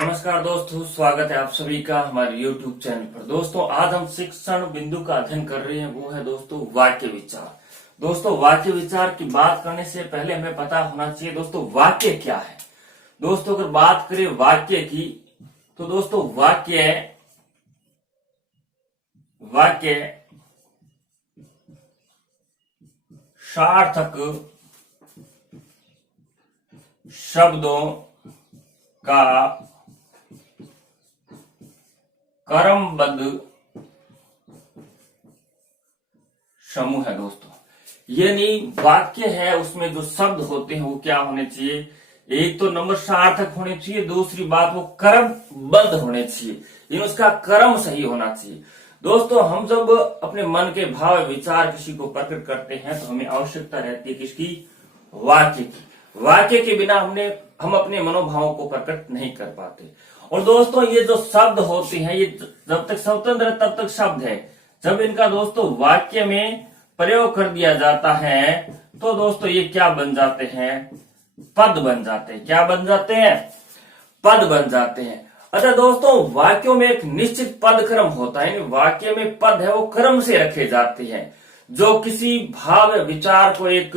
नमस्कार दोस्तों, स्वागत है आप सभी का हमारे YouTube चैनल पर। दोस्तों आज हम शिक्षण बिंदु का अध्ययन कर रहे हैं, वो है दोस्तों वाक्य विचार। दोस्तों वाक्य विचार की बात करने से पहले हमें पता होना चाहिए दोस्तों वाक्य क्या है। दोस्तों अगर बात करें वाक्य की तो दोस्तों वाक्य सार्थक शब्दों का क्रमबद्ध समूह है दोस्तों। यानी वाक्य है, उसमें जो शब्द होते हैं वो क्या होने चाहिए, एक तो नंबर सार्थक होने चाहिए, दूसरी बात वो क्रमबद्ध होने चाहिए, यानी उसका क्रम सही होना चाहिए। दोस्तों हम जब अपने मन के भाव विचार किसी को प्रकट करते हैं तो हमें आवश्यकता रहती है किसकी, वाक्य की। वाक्य के बिना हम अपने मनोभावों को प्रकट नहीं कर पाते। और दोस्तों ये जो शब्द होते हैं ये जब तक स्वतंत्र है तब तक शब्द है, जब इनका दोस्तों वाक्य में प्रयोग कर दिया जाता है तो दोस्तों ये क्या बन जाते हैं, पद बन जाते हैं। क्या बन जाते हैं, पद बन जाते हैं। अच्छा दोस्तों वाक्यों में एक निश्चित पद क्रम होता है, वाक्य में पद है वो क्रम से रखे जाते हैं जो किसी भाव विचार को एक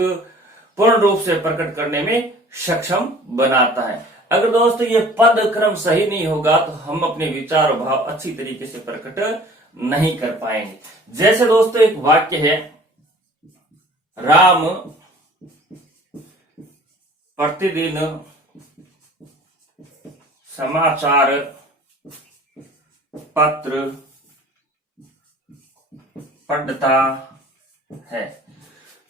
पूर्ण रूप से प्रकट करने में सक्षम बनाता है। अगर दोस्तों ये पद क्रम सही नहीं होगा तो हम अपने विचार और भाव अच्छी तरीके से प्रकट नहीं कर पाएंगे। जैसे दोस्तों एक वाक्य है, राम प्रतिदिन समाचार पत्र पढ़ता है।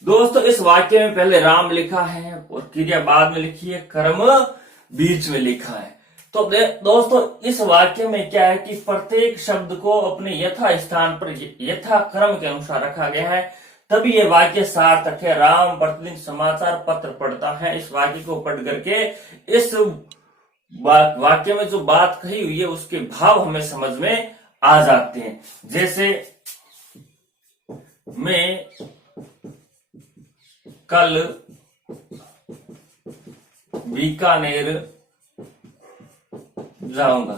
दोस्तों इस वाक्य में पहले राम लिखा है और क्रिया बाद में लिखी है, कर्म बीच में लिखा है। तो दोस्तों इस वाक्य में क्या है कि प्रत्येक शब्द को अपने यथा स्थान पर यथा क्रम के अनुसार रखा गया है, तभी ये वाक्य सार्थक है। राम प्रतिदिन समाचार पत्र पढ़ता है, इस वाक्य को पढ़ करके इस वाक्य में जो बात कही हुई है उसके भाव हमें समझ में आ जाते हैं। जैसे मैं कल बीकानेर जाऊंगा।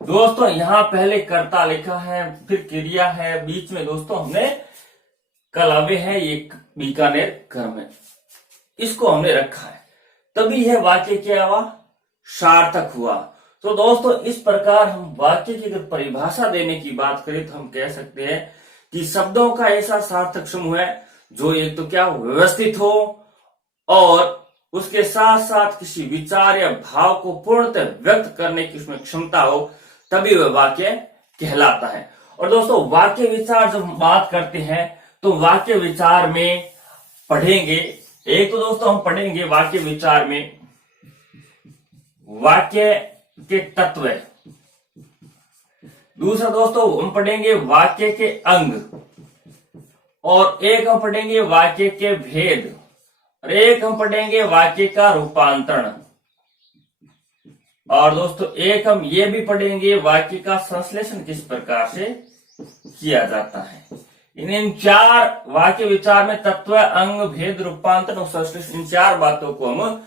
दोस्तों यहां पहले कर्ता लिखा है, फिर क्रिया है, बीच में दोस्तों हमने कल आवे है, ये बीकानेर कर्म है, इसको हमने रखा है, तभी यह वाक्य क्या हुआ, सार्थक हुआ। तो दोस्तों इस प्रकार हम वाक्य की अगर परिभाषा देने की बात करें तो हम कह सकते हैं कि शब्दों का ऐसा सार्थक समूह है जो एक तो क्या व्यवस्थित हो और उसके साथ साथ किसी विचार या भाव को पूर्णतः व्यक्त करने की उसमें क्षमता हो, तभी वह वाक्य कहलाता है। और दोस्तों वाक्य विचार जब हम बात करते हैं तो वाक्य विचार में पढ़ेंगे, एक तो दोस्तों हम पढ़ेंगे वाक्य विचार में वाक्य के तत्व, दूसरा दोस्तों हम पढ़ेंगे वाक्य के अंग, और एक हम पढ़ेंगे वाक्य के भेद, और एक हम पढ़ेंगे वाक्य का रूपांतरण, और दोस्तों एक हम ये भी पढ़ेंगे वाक्य का संश्लेषण किस प्रकार से किया जाता है। इन चार वाक्य विचार में तत्व, अंग, भेद, रूपांतरण और संश्लेषण, इन चार बातों को हम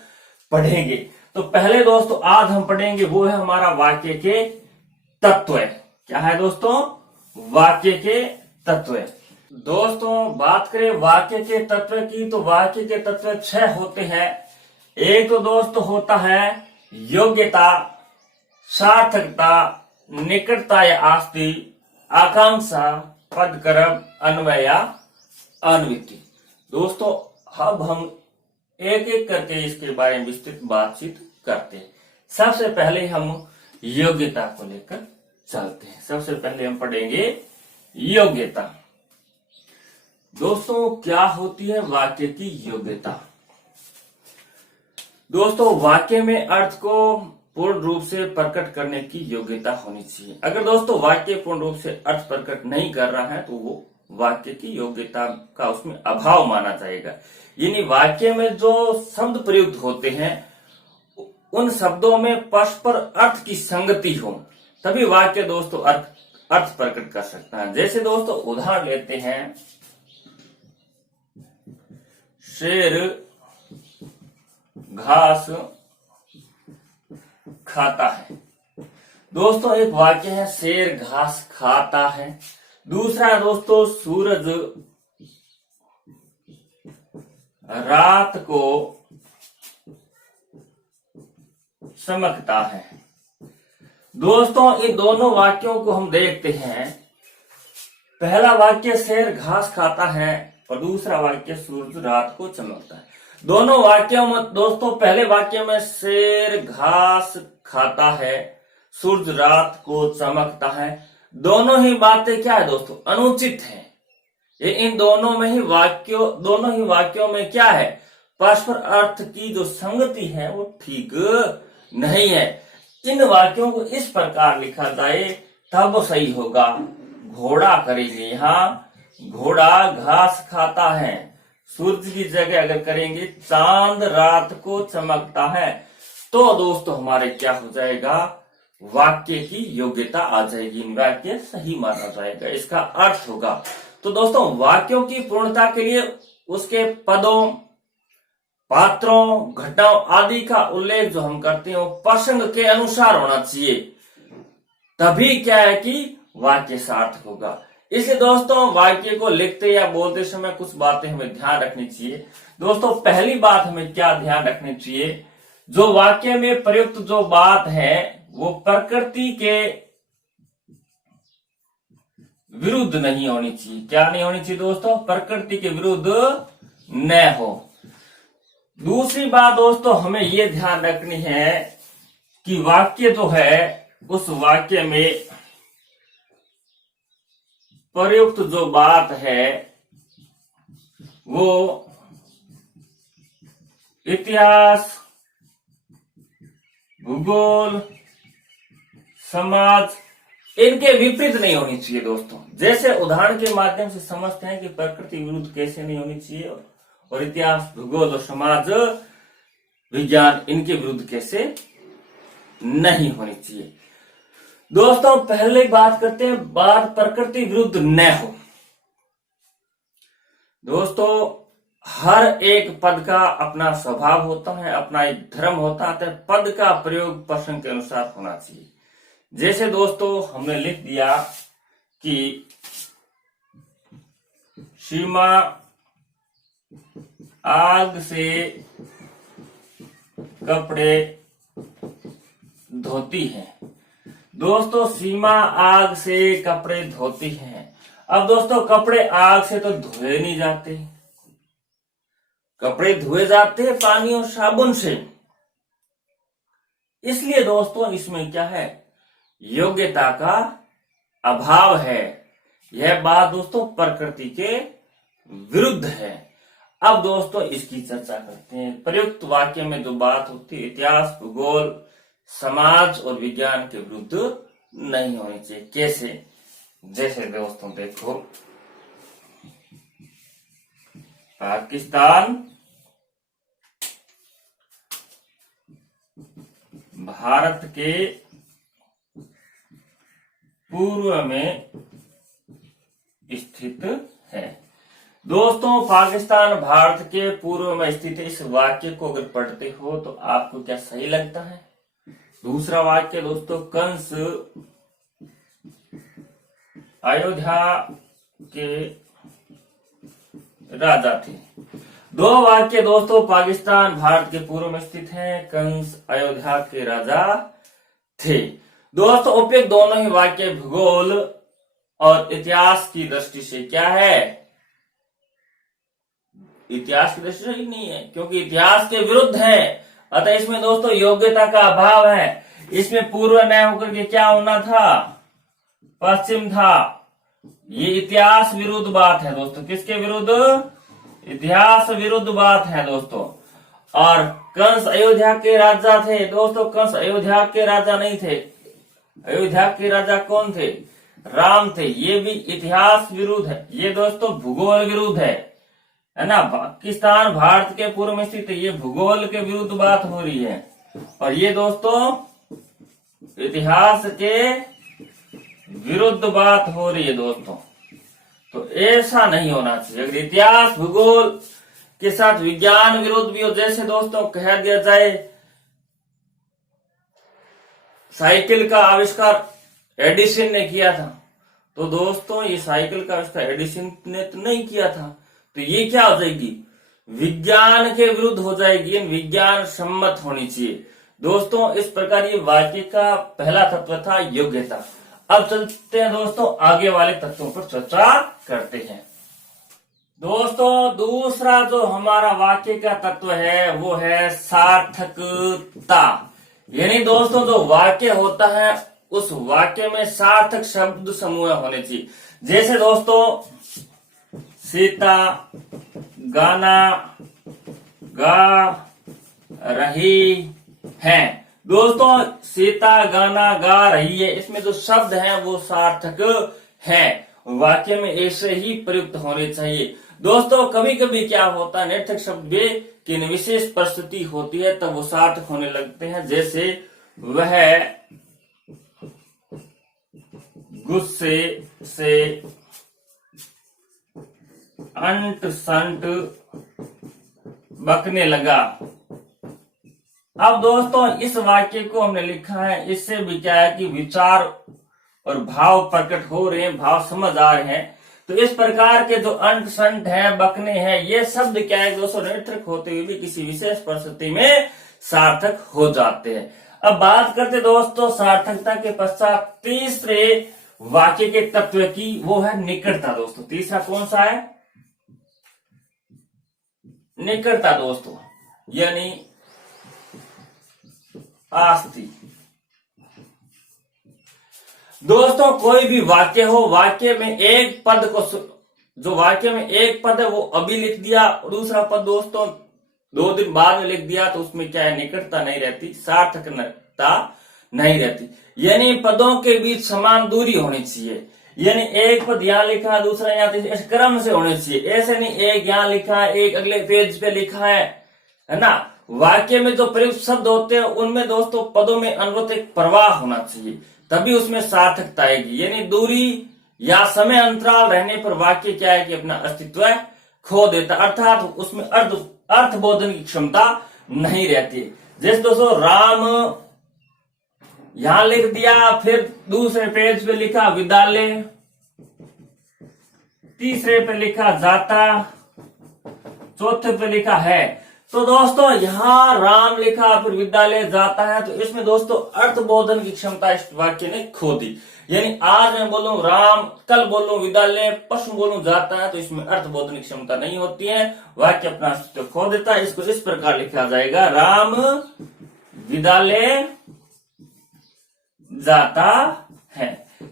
पढ़ेंगे। तो पहले दोस्तों आज हम पढ़ेंगे वो है हमारा वाक्य के तत्व। क्या है दोस्तों, वाक्य के तत्व। दोस्तों बात करें वाक्य के तत्व की तो वाक्य के तत्व 6 होते हैं। एक तो दोस्तों होता है योग्यता, सार्थकता, निकटता या आस्ति, आकांक्षा, पदक्रम, अन्वय या अन्विति। दोस्तों अब हम एक एक करके इसके बारे में विस्तृत बातचीत करते हैं। सबसे पहले हम योग्यता को लेकर चलते हैं। सबसे पहले हम पढ़ेंगे योग्यता। दोस्तों क्या होती है वाक्य की योग्यता। दोस्तों वाक्य में अर्थ को पूर्ण रूप से प्रकट करने की योग्यता होनी चाहिए। अगर दोस्तों वाक्य पूर्ण रूप से अर्थ प्रकट नहीं कर रहा है तो वो वाक्य की योग्यता का उसमें अभाव माना जाएगा। यानी वाक्य में जो शब्द प्रयुक्त होते हैं उन शब्दों में परस्पर अर्थ की संगति हो, तभी वाक्य दोस्तों अर्थ प्रकट कर सकता है। जैसे दोस्तों उदाहरण लेते हैं, शेर घास खाता है। दोस्तों एक वाक्य है शेर घास खाता है। दूसरा दोस्तों सूरज रात को चमकता है। दोस्तों इन दोनों वाक्यों को हम देखते हैं। पहला वाक्य शेर घास खाता है और दूसरा वाक्य सूरज रात को चमकता है। दोनों वाक्यों में दोस्तों पहले वाक्य में शेर घास खाता है, सूरज रात को चमकता है। दोनों ही बातें क्या है दोस्तों, अनुचित है। ये इन दोनों ही वाक्यों में क्या है, परस्पर अर्थ की जो संगति है वो ठीक नहीं है। इन वाक्यों को इस प्रकार लिखा जाए तब सही होगा। घोड़ा करेंगे यहाँ घोड़ा घास खाता है, सूरज की जगह अगर करेंगे चांद रात को चमकता है, तो दोस्तों हमारे क्या हो जाएगा, वाक्य की योग्यता आ जाएगी, वाक्य सही माना जाएगा, इसका अर्थ होगा। तो दोस्तों वाक्यों की पूर्णता के लिए उसके पदों, पात्रों, घटनाओं आदि का उल्लेख जो हम करते हैं वो प्रसंग के अनुसार होना चाहिए, तभी क्या है कि वाक्य सार्थक होगा। इसलिए दोस्तों वाक्य को लिखते या बोलते समय कुछ बातें हमें ध्यान रखनी चाहिए। दोस्तों पहली बात हमें क्या ध्यान रखनी चाहिए, जो वाक्य में प्रयुक्त जो बात है वो प्रकृति के विरुद्ध नहीं होनी चाहिए। क्या नहीं होनी चाहिए दोस्तों, प्रकृति के विरुद्ध न हो। दूसरी बात दोस्तों हमें ये ध्यान रखनी है कि वाक्य जो है उस वाक्य में प्रयुक्त जो बात है वो इतिहास, भूगोल, समाज इनके विपरीत नहीं होनी चाहिए दोस्तों। जैसे उदाहरण के माध्यम से समझते हैं कि प्रकृति विरुद्ध कैसे नहीं होनी चाहिए और इतिहास, भूगोल और समाज विज्ञान इनके विरुद्ध कैसे नहीं होनी चाहिए। दोस्तों पहले बात करते हैं, बात प्रकृति विरुद्ध न हो। दोस्तों हर एक पद का अपना स्वभाव होता है, अपना एक धर्म होता है, पद का प्रयोग प्रसंग के अनुसार होना चाहिए। जैसे दोस्तों हमने लिख दिया कि सीमा आग से कपड़े धोती है। दोस्तों सीमा आग से कपड़े धोती है। अब दोस्तों कपड़े आग से तो धोए नहीं जाते, कपड़े धोए जाते हैं पानी और साबुन से। इसलिए दोस्तों इसमें क्या है, योग्यता का अभाव है। यह बात दोस्तों प्रकृति के विरुद्ध है। अब दोस्तों इसकी चर्चा करते हैं। प्रयुक्त वाक्य में जो बात होती है इतिहास, भूगोल, समाज और विज्ञान के विरुद्ध नहीं होनी चाहिए। कैसे, जैसे दोस्तों देखो पाकिस्तान भारत के पूर्व में स्थित है। दोस्तों पाकिस्तान भारत के पूर्व में स्थित है, इस वाक्य को अगर पढ़ते हो तो आपको क्या सही लगता है। दूसरा वाक्य दोस्तों कंस अयोध्या के राजा थे। दो वाक्य दोस्तों पाकिस्तान भारत के पूर्व में स्थित है, कंस अयोध्या के राजा थे। दोस्तों उपयुक्त दोनों ही वाक्य भूगोल और इतिहास की दृष्टि से क्या है, इतिहास की दृष्टि से ही नहीं है, क्योंकि इतिहास के विरुद्ध है। अतः इसमें दोस्तों योग्यता का अभाव है। इसमें पूर्व न होकर के क्या होना था, पश्चिम था। ये इतिहास विरुद्ध बात है दोस्तों। किसके विरुद्ध, इतिहास विरुद्ध बात है दोस्तों। और कंस अयोध्या के राजा थे। दोस्तों कंस अयोध्या के राजा नहीं थे। अयोध्या के राजा कौन थे, राम थे। ये भी इतिहास विरुद्ध है, ये दोस्तों भूगोल विरुद्ध है ना। पाकिस्तान भारत के पूर्व में स्थित है, ये भूगोल के विरुद्ध बात हो रही है। और ये दोस्तों इतिहास के विरुद्ध बात हो रही है दोस्तों। तो ऐसा नहीं होना चाहिए। अगर इतिहास भूगोल के साथ विज्ञान विरुद्ध भी हो, जैसे दोस्तों कह दिया जाए साइकिल का आविष्कार एडिसन ने किया था। तो दोस्तों ये साइकिल का आविष्कार एडिसन ने तो नहीं किया था, तो ये क्या हो जाएगी, विज्ञान के विरुद्ध हो जाएगी, विज्ञान सम्मत होनी चाहिए। दोस्तों इस प्रकार ये वाक्य का पहला तत्व था योग्यता। अब चलते हैं दोस्तों आगे वाले तत्वों पर चर्चा करते हैं। दोस्तों दूसरा जो हमारा वाक्य का तत्व है वो है सार्थकता। यानी दोस्तों जो वाक्य होता है उस वाक्य में सार्थक शब्द समूह होने चाहिए। जैसे दोस्तों सीता गाना गा रही है। दोस्तों सीता गाना गा रही है, इसमें जो शब्द हैं वो सार्थक हैं, वाक्य में ऐसे ही प्रयुक्त होने चाहिए। दोस्तों कभी कभी क्या होता है, निर्थक शब्द भी की विशेष परिस्थिति होती है तब वो सार्थक होने लगते हैं। जैसे वह गुस्से से अंट संट बकने लगा। अब दोस्तों इस वाक्य को हमने लिखा है, इससे भी क्या है कि विचार और भाव प्रकट हो रहे हैं, भाव समझ आ रहे हैं। तो इस प्रकार के जो अंट संट है, बकने हैं, ये शब्द क्या है दोस्तों, निर्थक होते हुए भी किसी विशेष परिस्थिति में सार्थक हो जाते हैं। अब बात करते दोस्तों सार्थकता के पश्चात तीसरे वाक्य के तत्व की, वो है निकटता। दोस्तों तीसरा कौन सा है, निकटता दोस्तों, यानी आस्ति। दोस्तों कोई भी वाक्य हो, वाक्य में एक पद को, जो वाक्य में एक पद है वो अभी लिख दिया, दूसरा पद दोस्तों 2 दिन बाद में लिख दिया, तो उसमें क्या है, निकटता नहीं रहती, सार्थकता नहीं रहती। यानी पदों के बीच समान दूरी होनी चाहिए। यानी एक पद यहाँ लिखा है, दूसरा यहाँ, इस क्रम से होने चाहिए। ऐसे नहीं एक यहाँ लिखा है, एक अगले पेज पे लिखा है ना। वाक्य में जो प्रयुक्त शब्द होते हैं उनमें दोस्तों पदों में अनवरत एक प्रवाह होना चाहिए, तभी उसमें सार्थकता आएगी। यानी दूरी या समय अंतराल रहने पर वाक्य क्या है कि अपना अस्तित्व खो देता, अर्थात उसमें अर्थ बोधन की क्षमता नहीं रहती। जैसे दोस्तों राम यहां लिख दिया, फिर दूसरे पेज पे लिखा विद्यालय, तीसरे पे लिखा जाता, चौथे पे लिखा है। तो दोस्तों यहाँ राम लिखा फिर विद्यालय जाता है, तो इसमें दोस्तों अर्थ बोधन की क्षमता इस वाक्य ने खो दी। यानी आज मैं बोलूं राम, कल बोलूं विद्यालय, परसों बोलूं जाता है, तो इसमें अर्थ बोधन की क्षमता नहीं होती है, वाक्य अपना अस्तित्व खो देता है। इसको इस प्रकार लिखा जाएगा, राम विद्यालय जाता है।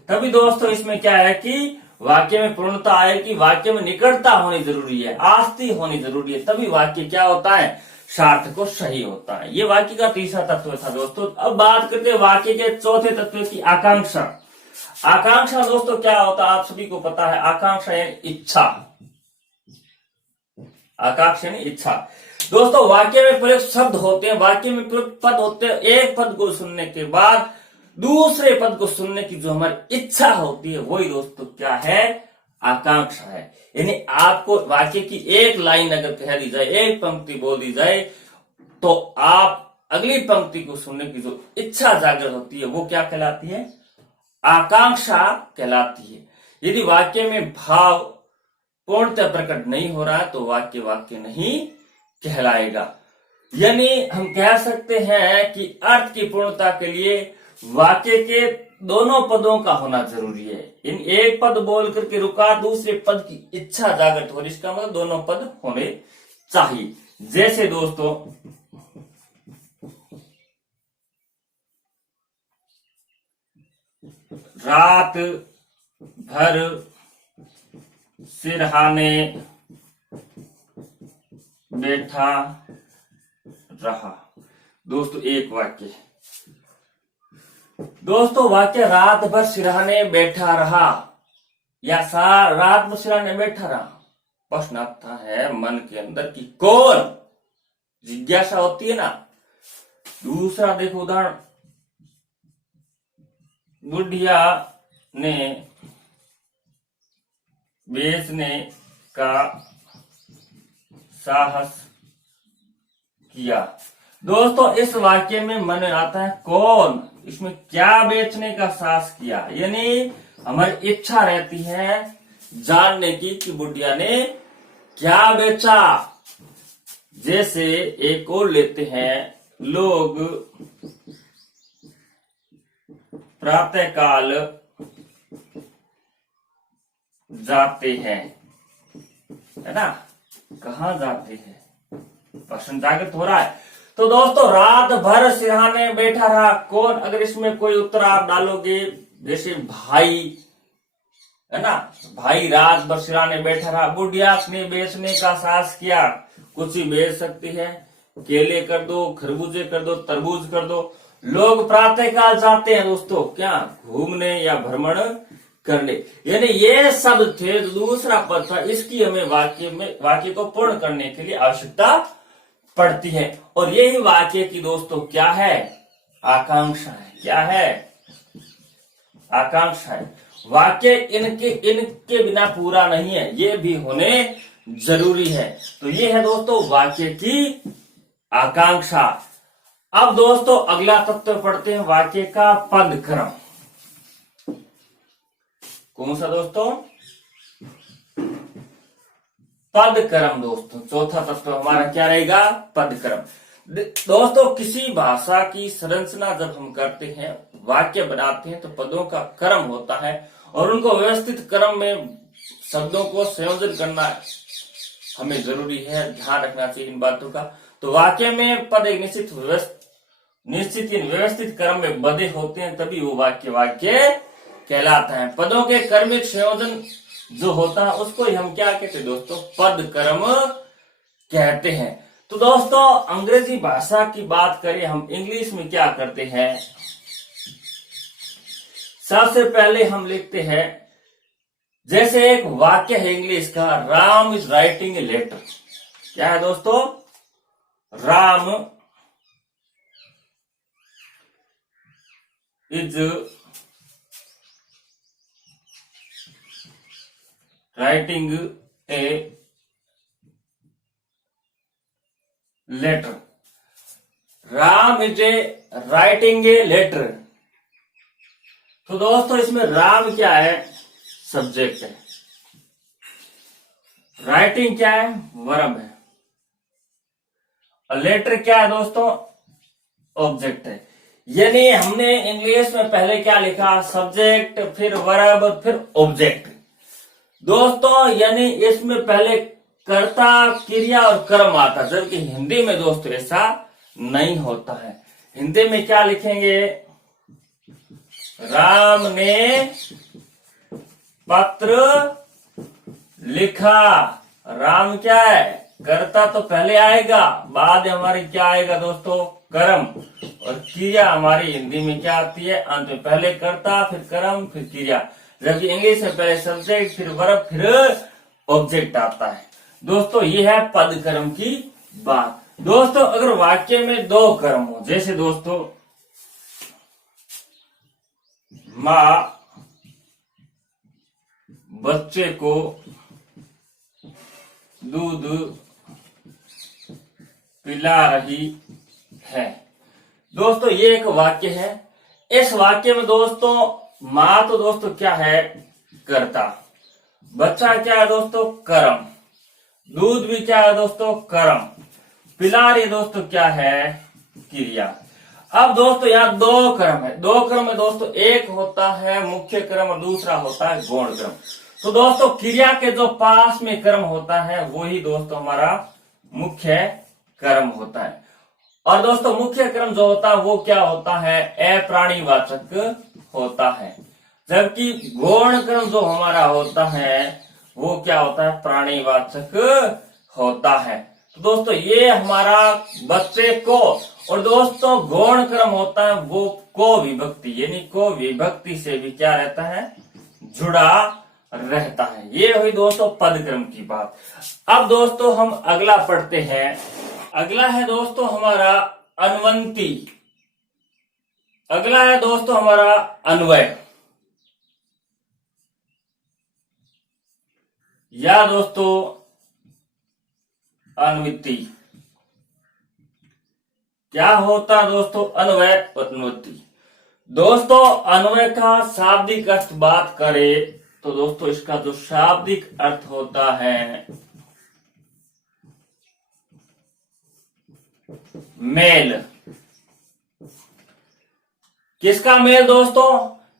तभी दोस्तों इसमें क्या है कि वाक्य में पूर्णता आए कि वाक्य में निकटता होनी जरूरी है, आस्ति होनी जरूरी है, तभी वाक्य क्या होता है, सार्थक और सही होता है। ये वाक्य का तीसरा तत्व था दोस्तों। अब बात करते हैं वाक्य के चौथे तत्व की, आकांक्षा। आकांक्षा दोस्तों क्या होता है, आप सभी को पता है, आकांक्षा यानी इच्छा। आकांक्षा यानी इच्छा। दोस्तों वाक्य में प्रयुक्त शब्द होते हैं, वाक्य में प्रयुक्त पद होते हैं, एक पद को सुनने के बाद दूसरे पद को सुनने की जो हमारी इच्छा होती है वही दोस्तों क्या है, आकांक्षा है। यानी आपको वाक्य की एक लाइन अगर कह दी जाए, एक पंक्ति बोल दी जाए, तो आप अगली पंक्ति को सुनने की जो इच्छा जागृत होती है वो क्या कहलाती है, आकांक्षा कहलाती है। यदि वाक्य में भाव पूर्णतः प्रकट नहीं हो रहा है तो वाक्य वाक्य नहीं कहलाएगा। यानी हम कह सकते हैं कि अर्थ की पूर्णता के लिए वाक्य के दोनों पदों का होना जरूरी है। इन एक पद बोल करके रुका, दूसरे पद की इच्छा जागृत हो, इसका मतलब दोनों पद होने चाहिए। जैसे दोस्तों रात भर सिरहाने बैठा रहा। दोस्तों एक वाक्य, दोस्तों वाक्य रात भर सिरहाने बैठा रहा या रात भर सिरहाने बैठा रहा, प्रश्न आता है मन के अंदर कि कौन, जिज्ञासा होती है ना। दूसरा देखो उदाहरण, बुढ़िया ने बेचने का साहस किया। दोस्तों इस वाक्य में मन में आता है कौन, इसमें क्या बेचने का साहस किया, यानी हमारी इच्छा रहती है जानने की कि बुढ़िया ने क्या बेचा। जैसे एक और लेते हैं, लोग प्रातःकाल जाते हैं, है ना, कहाँ जाते हैं, प्रश्न जागृत हो रहा है। तो दोस्तों रात भर सिरहाने बैठा रहा कौन, अगर इसमें कोई उत्तर आप डालोगे जैसे भाई, है ना, भाई रात भर सिरहाने बैठा रहा, बुढ़िया ने बेचने का साहस किया, कुछ ही बेच सकती है, केले कर दो, खरबूजे कर दो, तरबूज कर दो। लोग प्रातःकाल जाते हैं दोस्तों क्या, घूमने या भ्रमण करने, यानी ये सब थे। दूसरा पद था, इसकी हमें वाक्य को पूर्ण करने के लिए आवश्यकता पड़ती है, और यही वाक्य की दोस्तों क्या है, आकांक्षा है। क्या है, आकांक्षा है। वाक्य इनके बिना पूरा नहीं है, ये भी होने जरूरी है। तो ये है दोस्तों वाक्य की आकांक्षा। अब दोस्तों अगला तत्व पढ़ते हैं, वाक्य का पद क्रम। कौन सा दोस्तों, पद क्रम। दोस्तों चौथा तत्व हमारा क्या रहेगा, पद क्रम। दोस्तों किसी भाषा की संरचना जब हम करते हैं, वाक्य बनाते हैं, तो पदों का क्रम होता है और उनको व्यवस्थित क्रम में शब्दों को संयोजन करना हमें जरूरी है, ध्यान रखना चाहिए इन बातों का। तो वाक्य में पद एक निश्चित व्यवस्थित क्रम में बधे होते हैं, तभी वो वाक्य कहलाता है। पदों के क्रमिक संयोजन जो होता है उसको हम क्या कहते हैं दोस्तों, पद क्रम कहते हैं। तो दोस्तों अंग्रेजी भाषा की बात करें, हम इंग्लिश में क्या करते हैं, सबसे पहले हम लिखते हैं, जैसे एक वाक्य है इंग्लिश का, Ram is writing a letter. क्या है दोस्तों, Ram is writing a letter. Ram is writing a letter. तो दोस्तों इसमें राम क्या है, सब्जेक्ट है, राइटिंग क्या है, वर्ब है, और लेटर क्या है दोस्तों, ऑब्जेक्ट है। यानी हमने इंग्लिश में पहले क्या लिखा, सब्जेक्ट, फिर वर्ब, फिर ऑब्जेक्ट। दोस्तों यानी इसमें पहले कर्ता, क्रिया और कर्म आता, जबकि हिंदी में दोस्तों ऐसा नहीं होता है। हिंदी में क्या लिखेंगे, राम ने पत्र लिखा। राम क्या है, कर्ता तो पहले आएगा, बाद हमारी क्या आएगा दोस्तों, कर्म, और क्रिया हमारी हिंदी में क्या आती है, अंत में पहले कर्ता, फिर कर्म, फिर क्रिया। जबकि इंग्लिश में पहले सब्जेक्ट, फिर वर्ब, फिर ऑब्जेक्ट आता है। दोस्तों ये है पद कर्म की बात। दोस्तों अगर वाक्य में दो कर्म हो, जैसे दोस्तों माँ बच्चे को दूध पिला रही है। दोस्तों ये एक वाक्य है। इस वाक्य में दोस्तों माँ तो दोस्तों क्या है, कर्ता, बच्चा क्या है दोस्तों, कर्म, दूध भी क्या है दोस्तों, कर्म, पिला रही दोस्तों क्या है, क्रिया। अब दोस्तों यहाँ दो क्रम है, दो क्रम में दोस्तों एक होता है मुख्य क्रम और दूसरा होता है गौण क्रम। तो दोस्तों क्रिया के जो पास में क्रम होता है वही दोस्तों हमारा मुख्य क्रम होता है। और दोस्तों मुख्य क्रम जो होता है वो क्या होता है, अप्राणीवाचक होता है, जबकि गौण क्रम जो हमारा होता है वो क्या होता है, प्राणीवाचक होता है। तो दोस्तों ये हमारा बच्चे को, और दोस्तों गौण क्रम होता है वो को विभक्ति, यानी को विभक्ति से भी क्या रहता है, जुड़ा रहता है। ये हुई दोस्तों पद क्रम की बात। अब दोस्तों हम अगला पढ़ते हैं। अगला है दोस्तों हमारा अन्वंती। अगला है दोस्तों हमारा अन्वय, या दोस्तों अन्विति। क्या होता है दोस्तों? अन्वय उत्पत्ति। दोस्तों अन्वय का शाब्दिक अर्थ बात करें तो दोस्तों इसका जो शाब्दिक अर्थ होता है मेल। किसका मेल दोस्तों?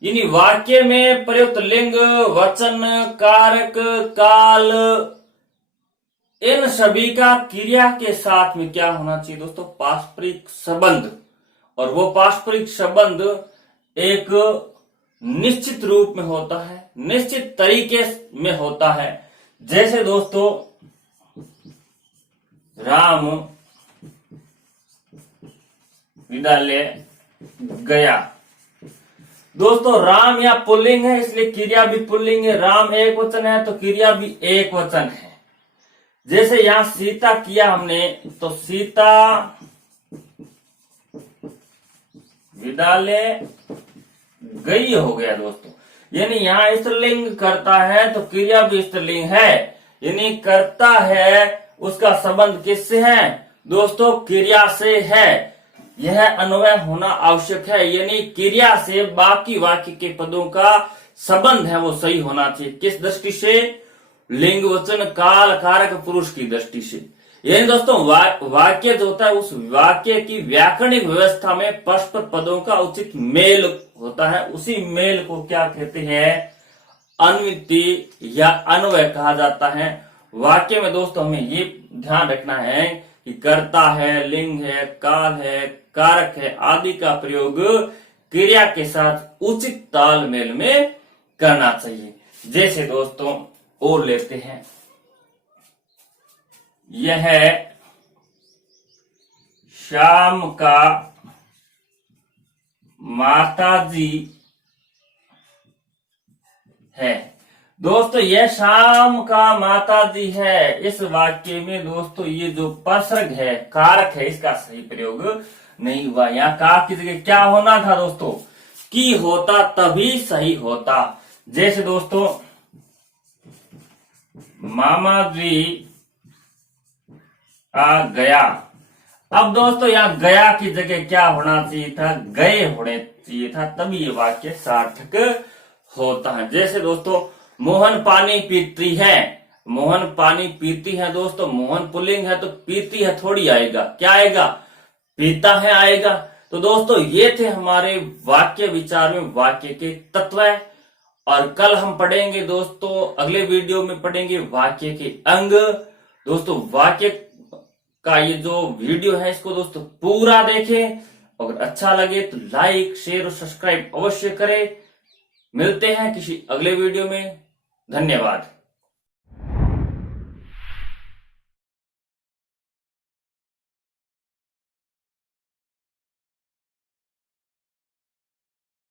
यानी वाक्य में प्रयुक्त लिंग, वचन, कारक, काल, इन सभी का क्रिया के साथ में क्या होना चाहिए दोस्तों? पारस्परिक संबंध। और वो पारस्परिक संबंध एक निश्चित रूप में होता है, निश्चित तरीके में होता है। जैसे दोस्तों राम विद्यालय गया। दोस्तों राम या पुल्लिंग है इसलिए क्रिया भी पुल्लिंग है, राम एक वचन है तो क्रिया भी एक वचन है। जैसे यहां सीता किया हमने तो सीता विद्यालय गई हो गया दोस्तों। यानी यहां स्त्रीलिंग करता है तो क्रिया भी स्त्रीलिंग है, यानी करता है उसका संबंध किससे है दोस्तों? क्रिया से है। यह अन्वय होना आवश्यक है, यानी क्रिया से बाकी वाक्य के पदों का संबंध है वो सही होना चाहिए। किस दृष्टि से? लिंग, वचन, काल, कारक, पुरुष की दृष्टि से। यानी दोस्तों वाक्य जो होता है उस वाक्य की व्याकरणिक व्यवस्था में परस्पर पदों का उचित मेल होता है, उसी मेल को क्या कहते हैं? अन्वयति या अन्वय कहा जाता है। वाक्य में दोस्तों हमें ये ध्यान रखना है कि कर्ता है, लिंग है, काल है, कारक है आदि का प्रयोग क्रिया के साथ उचित तालमेल में करना चाहिए। जैसे दोस्तों और लेते हैं, यह शाम का माताजी है। दोस्तों यह शाम का माताजी है, इस वाक्य में दोस्तों ये जो परसर्ग है, कारक है, इसका सही प्रयोग नहीं हुआ। यहाँ का की जगह क्या होना था दोस्तों? की होता तभी सही होता। जैसे दोस्तों मामा जी आ गया। अब दोस्तों यहाँ गया की जगह क्या होना चाहिए था? गए होने चाहिए था, तभी ये वाक्य सार्थक होता है। जैसे दोस्तों मोहन पानी पीती है, मोहन पानी पीती है दोस्तों, मोहन पुल्लिंग है तो पीती है थोड़ी आएगा, क्या आएगा? पीता है आएगा। तो दोस्तों ये थे हमारे वाक्य विचार में वाक्य के तत्व। और कल हम पढ़ेंगे दोस्तों, अगले वीडियो में पढ़ेंगे वाक्य के अंग। दोस्तों वाक्य का ये जो वीडियो है इसको दोस्तों पूरा देखें, अगर अच्छा लगे तो लाइक, शेयर और सब्सक्राइब अवश्य करें। मिलते हैं किसी अगले वीडियो में। धन्यवाद।